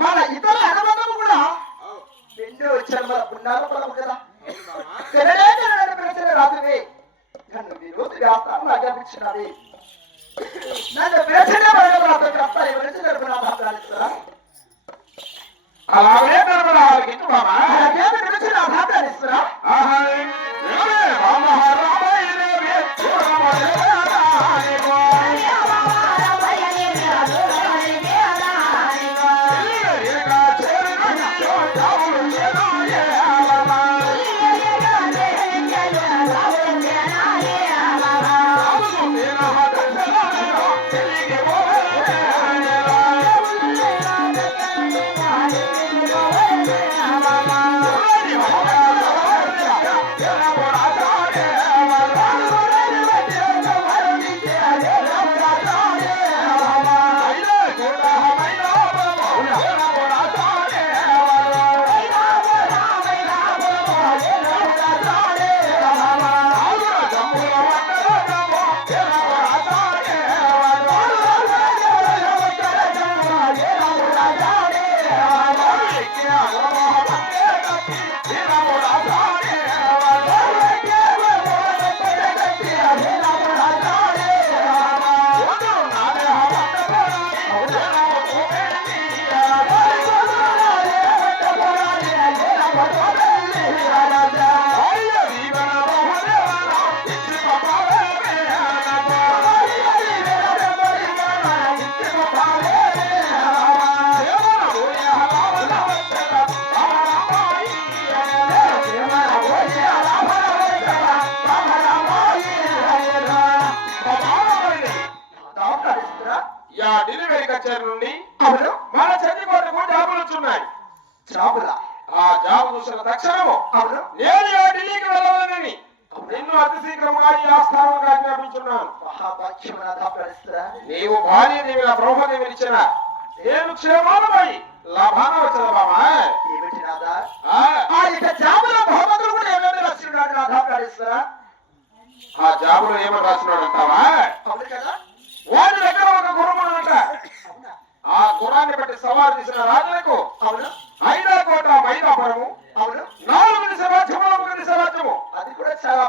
మన ఇతర అనుబంధం కూడా ఎన్నో జన్మల పుణ్యాల ఫలము కదా. రాత్రి నన్ను విరోధ వ్యాపారం అగర్పించినది. నన్ను వేసనే రాత్రి ఎవరించి జరుపునాథాస్తారా అలాగే జరుపునాథిస్తారా డెలివరీ కచేరీ నుండి అవును మన చెందికోటకు జాబులు వచ్చున్నాయి. జాబులా? ఆ జాబు చూసిన తక్షణము అవును నేను ఢిల్లీకి వెళ్ళవాలని నిన్ను అతి శీఘ్రముగా ఈ ఆస్థానంగా జ్ఞాపించున్నాను. నీవు భార్యదేవిగా బ్రహ్మదేవిని ఇచ్చిన నేను క్షేమాలపై లాభాన వచ్చదా బామా? ఏమిటి నాదా? జాబుల బహుమతులు కూడా ఏమేమి రాస్తున్నాడు నాదా ప్రాణేశ్వరా? ఆ జాబులు ఏమని రాస్తున్నాడు అంటావా? అవును కదా. వాడి దగ్గర ఒక గుర్రం అంట. ఆ గుర్రాన్ని బట్టి సవారు తీసిన రాజులకు అవును 5 కోట మైదాపురము, అవును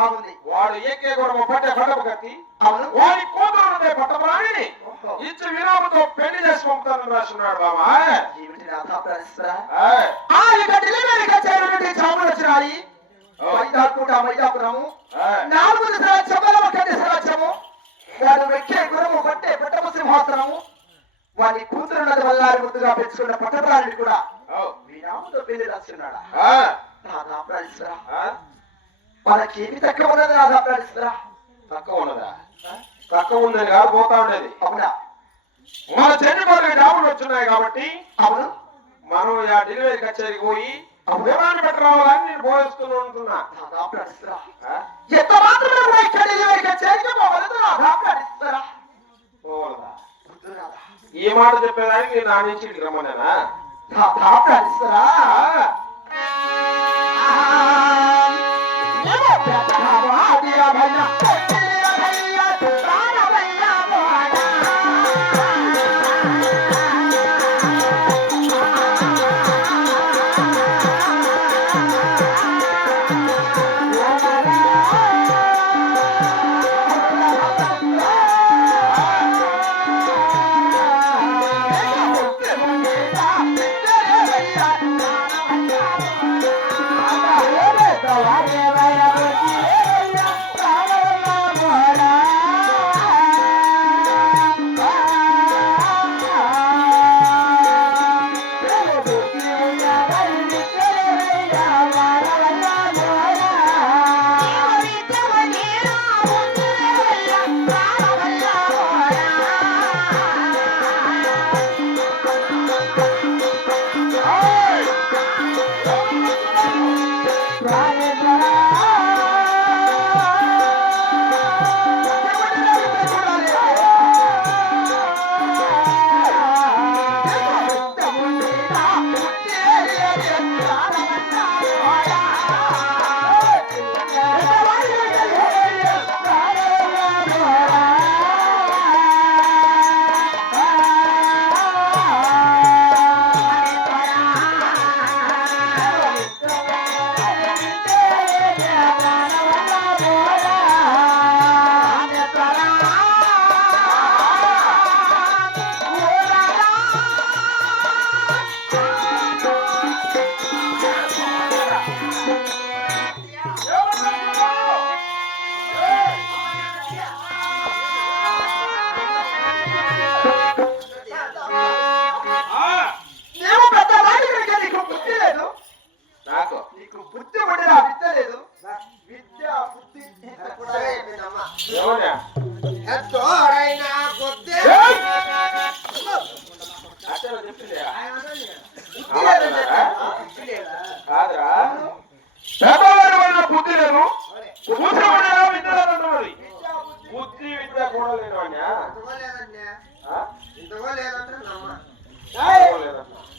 బాగుంది. వాడు ఏకే గుణము పట్టే పట్టపు కత్తి అవును. వాడి కూతురు పట్టపురాణిని ఇచ్చి విరామతో పెళ్లి చేసి పంపుతానని రాస్తున్నాడు బామా. ఏమిటి నాథ ప్రాణేశ్వరా? ఆయ్. ఇక డెలివరీ కచేరీ చాములు వచ్చినాయి. మైదాపురము ఆయ్. 4 దశల చెబలమ కంటి సరాచము వాడు వెక్కే గురము పట్టే పట్టపు సింహాసనము వాడి కూతురున్నది వల్లారి ముద్దుగా పెంచుకున్న పట్టపురాణిని కూడా విరామతో పెళ్లి రాస్తున్నాడా? నాథ ప్రాణేశ్వరా, మనకేమి తక్కువ ఉన్నది నాథ ప్రాణేశ్వరా? తక్కువ ఉన్నదా? తక్కువ ఉందని కాదు పోతా ఉండేది. అవునా? మన చెల్లి వారికి డాబులు వచ్చినాయి కాబట్టి అవును. మనం ఆ డెలివరీ కచేరీకి పోయి విమానం పెట్టి రావాలని నేను పోయిస్తూ ఉంటున్నా. నాథ ప్రాణేశ్వరా, ఎంత మాత్రమే కూడా ఇక్కడ డెలివరీ కచేరీకి పోవలదు నాథ ప్రాణేశ్వరా. పోవలదా? వద్దు నాథ. ఈ మాట చెప్పేదానికి నేను నా నుంచి ఇక్కడికి రమ్మనేనా? నాథ ప్రాణేశ్వరా,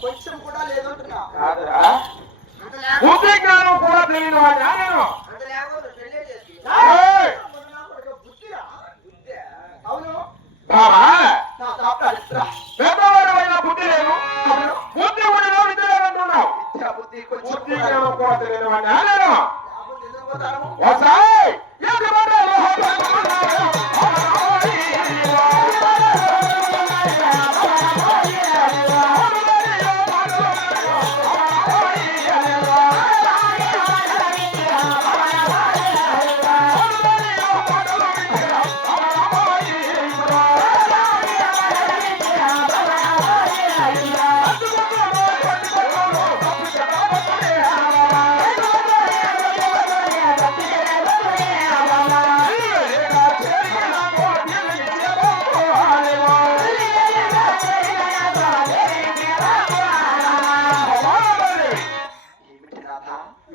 కొంచెం కూడా లేదంటున్నా. జ్ఞానం కూడా తెలియని వాడినా నేను. అవును. పెద్దవాడమైనా బుద్ధి లేదు, బుద్ధి ఉండినా విద్య లేదంటున్నావు. బుద్ధి జ్ఞానం కూడా తెలియని వాడినా నేను. వస్తాయి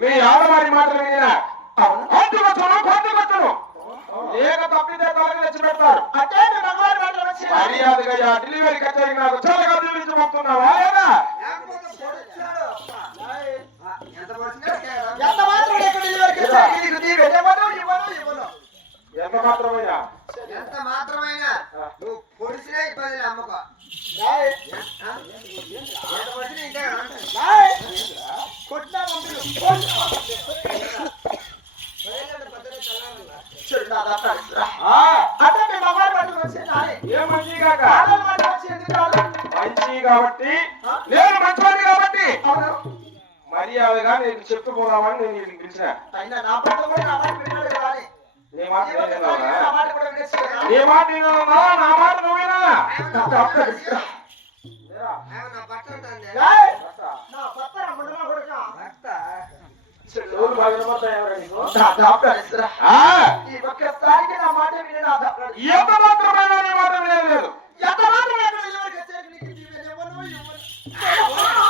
మీ ఆడవారి మాటలు వినినా కొట్టుకొచ్చును లేక తప్పితే తొలగి తెచ్చి పెడతారు. మర్యాదగా డెలివరీ కచేరీకి నాకు చల్లగా పిలిపించి పంపుతున్నావా? ఎంత మాత్రమైనా నువ్వు పొడిసినా ఇబ్బంది అమ్మకో. కొట్టినా ప్రాణేశ్వర ఆ, అంటే మీ మగవారి పట్టుకు వచ్చిందాలి ఏం మంచి కాక ఆడవారి పట్టుకు వచ్చి ఎందుకు రాదు? మంచి కాబట్టి నేను మంచివాడిని కాబట్టి అవును మర్యాదగా నేను చెప్పుకోదామని నేను ఇది పిలిచిన అయినా నా పట్ల కూడా నా మాట విన్నాడు కదా అని. నీ మాట ఈ ఒక్కసారి వినలేదా? నా మాట కూడా వినొచ్చు కదా? నీ మాట వినలేదా? నా మాట నువ్వు వినాలా? నా ప్రాణేశ్వర. నా బట్ట ఉంటుంది ఏయ్! నా భర్త రమ్మంటున్నా కొడుకా. చెవులు బాగా వినపడతాయి ఎవరా నీకు? నా ప్రాణేశ్వర. ఆ, ఈ ఒక్కసారికి నా మాట విని నా ప్రాణేశ్వర. ఎంత మాత్రమైనా నీ మాట వినలేదు. ఎంత మాత్రం ఎక్కడ నిలవరికి వచ్చాక నీకు దీవెన ఇవ్వను, ఇవ్వను.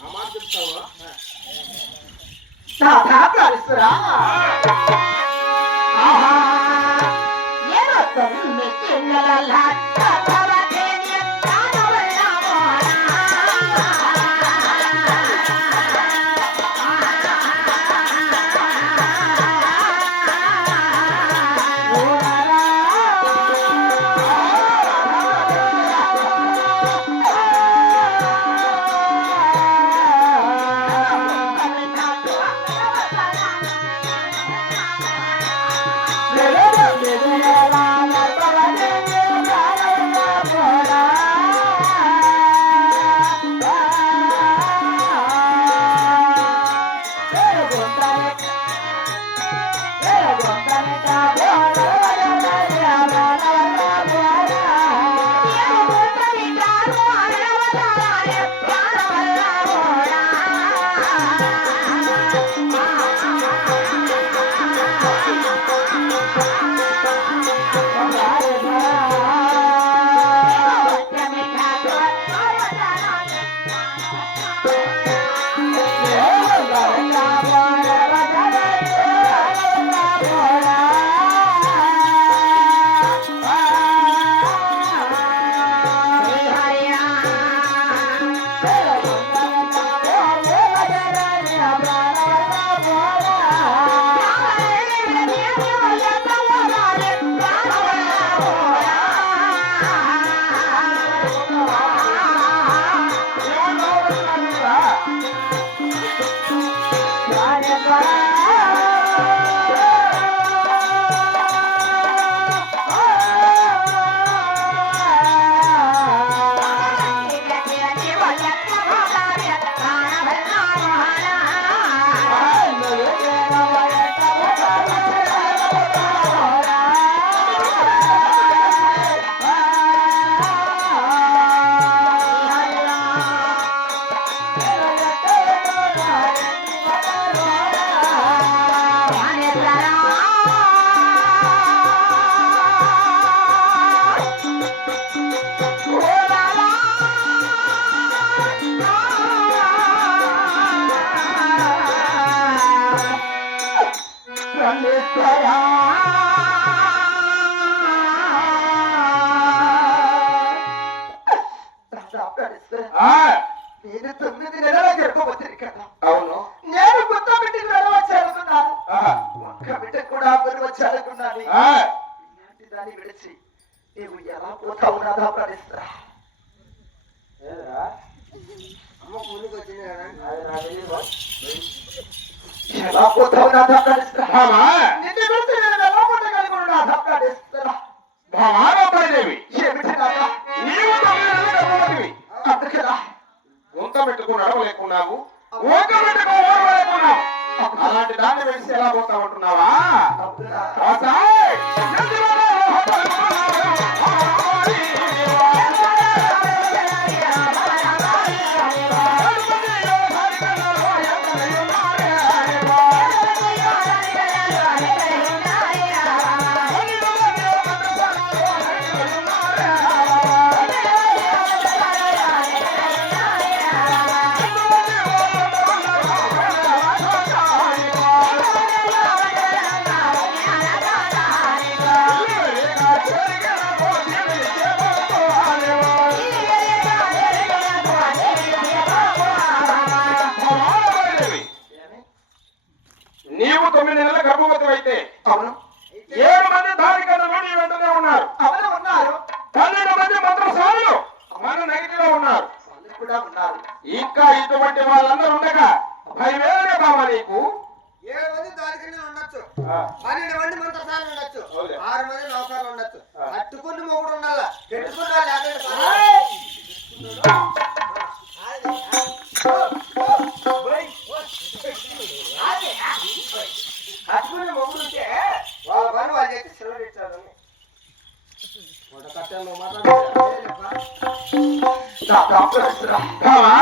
ఆ మాట చెప్తావా? నా ప్రాణేశ్వర. ఆహా! ఏదో తల్లి పిల్లల కథలకేని కానవయ్యావోనా. ఆ, నేను 9 నెలల గర్భవతిని కదా. అవును. నేను కొత్త బిడ్డకు వెళ్ళవచ్చి అనుకున్నాను. ఆహా. ఒక్క బిడ్డ కూడా వచ్చి అనుకున్నాను. ఆ, ఇలాంటి దాన్ని విడిచి నీవు ఎలా పోతావు నాదా ప్రాణేశ్వర. ఏదిరా? అమ్మకు ముందుకు వచ్చింది కదా అది నాకు తెలియదు. ఎలా పోతావు నాదా ప్రాణేశ్వర. భామా, నిన్ను విడిచి నేను ఎలా పోతగలను నాదా ప్రాణేశ్వర. భామా రామాదేవి, ఏమిటి నాదా? నీవు 9 నెలల గర్భవతివి. అందుకేనా గుంత పెట్టుకుని నడవలేకున్నావు, ఊక పెట్టుకుని ఓడలేకున్నావు. అలాంటి దాన్ని వెలిసి ఎలా పోతామంటున్నావా? వాసాయ్! నీవు 9 నెలల గర్భవతి అయితే అవును 7 మంది దానికన్నా నీ వెంటనే ఉన్నారు. అవును ఉన్నారు. 12 మంది మంత్రసారులు మన నగిరిలో ఉన్నారు. వాళ్ళు కూడా ఉన్నారు. ఇంకా ఇటువంటి వాళ్ళందరూ ఉండగా 5,000 బాబా నీకు 7 మంది దాడికన్నా ఉండొచ్చు, ఆ, 12 మంది మంత్రసార్లు ఉండొచ్చు, అవులే. 6 మంది నౌకర్లు ఉండొచ్చు. కట్టుకుని మొగుడు ఉండాల, పెట్టుకున్న వాళ్ళు కట్టుకుని మొగుడు ఉంటే వాళ్ళ పని వాళ్ళు చేసి సెలవు ఇచ్చారు. బావా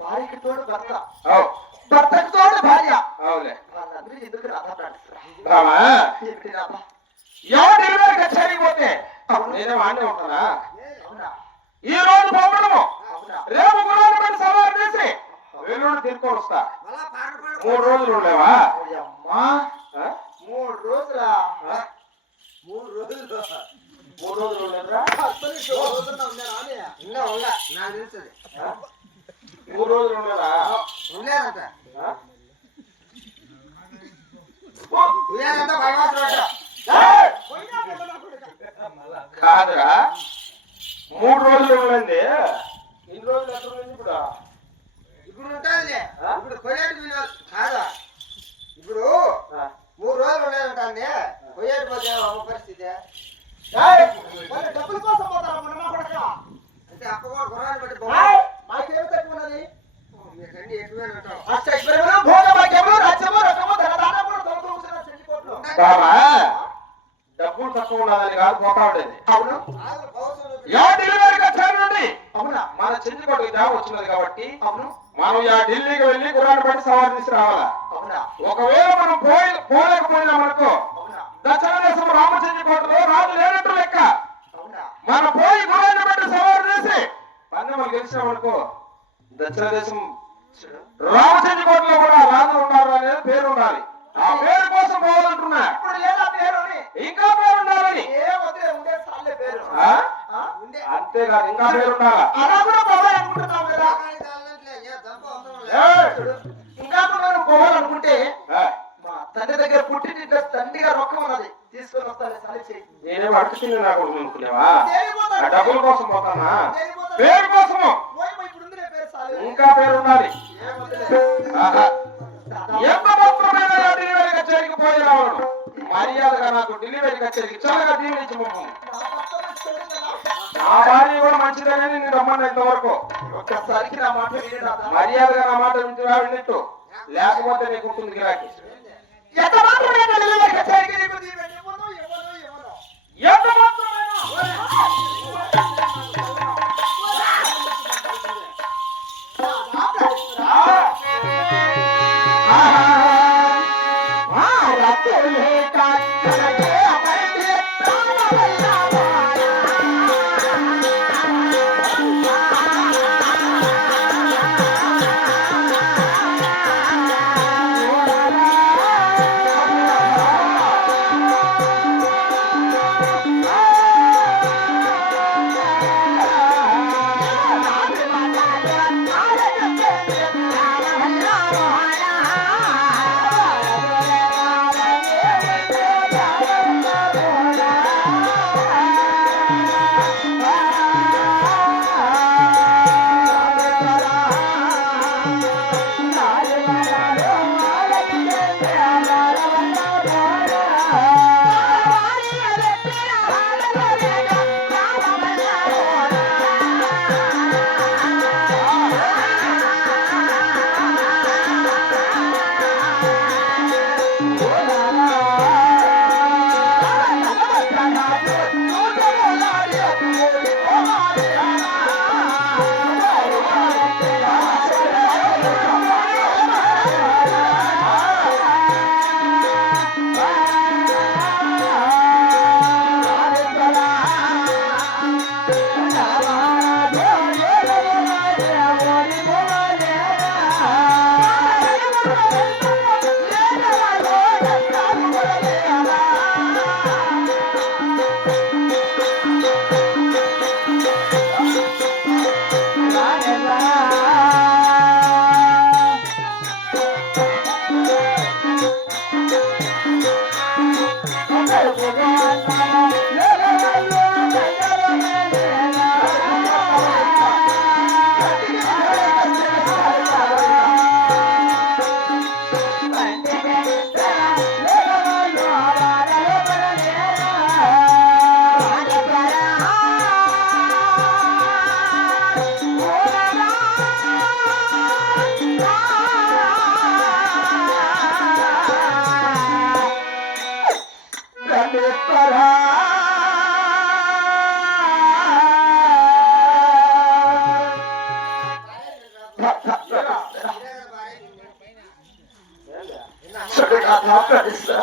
భార్యకి తోడు భర్త, అవు భర్తకు తోడు భార్య, అవులే వాళ్ళందరూ ఎందుకు రాధా ప్రాణిస్తురా? బావా ఏమిటి రాధా? ఎవరు డెలివరీ కచేరికి పోతే నేనే వాడినే ఉంటానా? అవునా? ఈ రోజు పంపడము అవునా? రేపు గురువారం పెట్టి సవాలు చేసి వెల్లుండి తిరుక్కొని వస్తా. మళ్ళా పాట 3 రోజులు ఉండేవా? అమ్మా, ఆ? 3 రోజులా? 3 రోజులు 3 రోజులు ఉండేదా? ఇంకా ఉందా నాకు తెలుస్తుంది. 3 రోజులు ఉండేదా? ఉండేదంట ఆ? ఉండేదంతా భగవంతుడు అంట. ఏయ్! కాదురా 3 రోజులు ఉండండి. ఎన్ని రోజులు ఎక్కడ ఉంది ఇప్పుడు? ఇప్పుడు ఉంటుంది, ఇప్పుడు కొయ్యేటి వినోద్ కాదా, ఇప్పుడు ఆ. 3 రోజులు ఉండేదంటే కొయ్యేటి పోతే అమ్మ పరిస్థితి ఏయ్! మరి డబ్బుల కోసం పోతారా మన మా కొడక? అంటే అప్ప కూడా గుర్రాన్ని బట్టి ఏయ్! మాకేం తక్కువ ఉన్నది? మీకన్నీ ఎక్కువే ఉంటావు. అష్టైశ్వర్యములు, భోగభాగ్యములు, రాజ్యము, రకము, ధనదానములు తొలతూగుతున్న చెల్లిపోట్లు. బావా డబ్బులు తక్కువ ఉన్నదని కాదు పోతా ఉండేది. అవును, వాళ్ళు భవిష్యత్తు యా డెలివరీ కచేరి నుండి అవునా? మన చెల్లి కొడుకు జాబ్ వచ్చినది కాబట్టి అవును, మనం యా ఢిల్లీకి వెళ్ళి గుర్రాన్ని బట్టి సవాలు తీసి రావాలా. అవునా? ఒకవేళ మనం పోలేకపోయినా మనకు అవునా? దక్షిణ దేశం రామచంద్ర కోటలో రాజు లేనట్టు లెక్క. అవునా? మనం పోయి గుర్రాన్ని బట్టి సవాలు చేసి పందెములు గెలిచినామనుకో దక్షిణ దేశం రామచంద్ర కోటలో కూడా రాజు ఉన్నారు అనేది పేరు ఉండాలి. ఆ పేరు కోసం పోవాలంటున్నా. ఇప్పుడు లేదా పేరుని? ఇంకా పేరు ఉండాలని. ఏ వదిలే ఉండే సాలే పేరు. ఆ? ఆ? ఉండే అంతేకాదు ఇంకా పేరు ఉండాలా. అలా కూడా పోవాలనుకుంటున్నావు కదా? కానీ తాళంట్లే, ఏ దంప అవసరం లేదు. ఏయ్! చూడు, ఇంకా మనం పోవాలనుకుంటే ఆ, మా తండ్రి దగ్గర పుట్టిన తండ్రిగా రొక్కం ఉన్నది, తీసుకొని వస్తాను సరి చేయి. నేనేం అడుగుతుంది నాకు అనుకునేవా? దేనికి ఆ పోతాడు? డబ్బుల కోసం పోతానా? దేనికి పోతాడు? పేరు కోసము. పోయి ఇప్పుడు ఉంది నీ పేరు సాలే. ఇంకా పేరు ఉండాలి. ఏం వదిలే. ఆహా. దాదా, ఎంత మాత్రమైన డెలివరీ కచేరికి పోయి రావడం మర్యాదగా నాకు డెలివరీ కచేరికి చాలా దీవించి పంపము. నా భర్త మంచోడే కదా? నా భార్య కూడా మంచిదనే నేను రమ్మన్నా ఇంతవరకు. ఒక్కసారికి నా మాట విని రాదా? మర్యాదగా నా మాట వింటూ లేకపోతే నీకు ఉంటుంది గిరాకీ. ఎంత మాత్రమే డెలివరీ కచేరికి నీకు దీవెన ఇవ్వను, ఇవ్వను, ఇవ్వను. ఎంత మాత్రమైన ఆ మాట్లాడిస్తా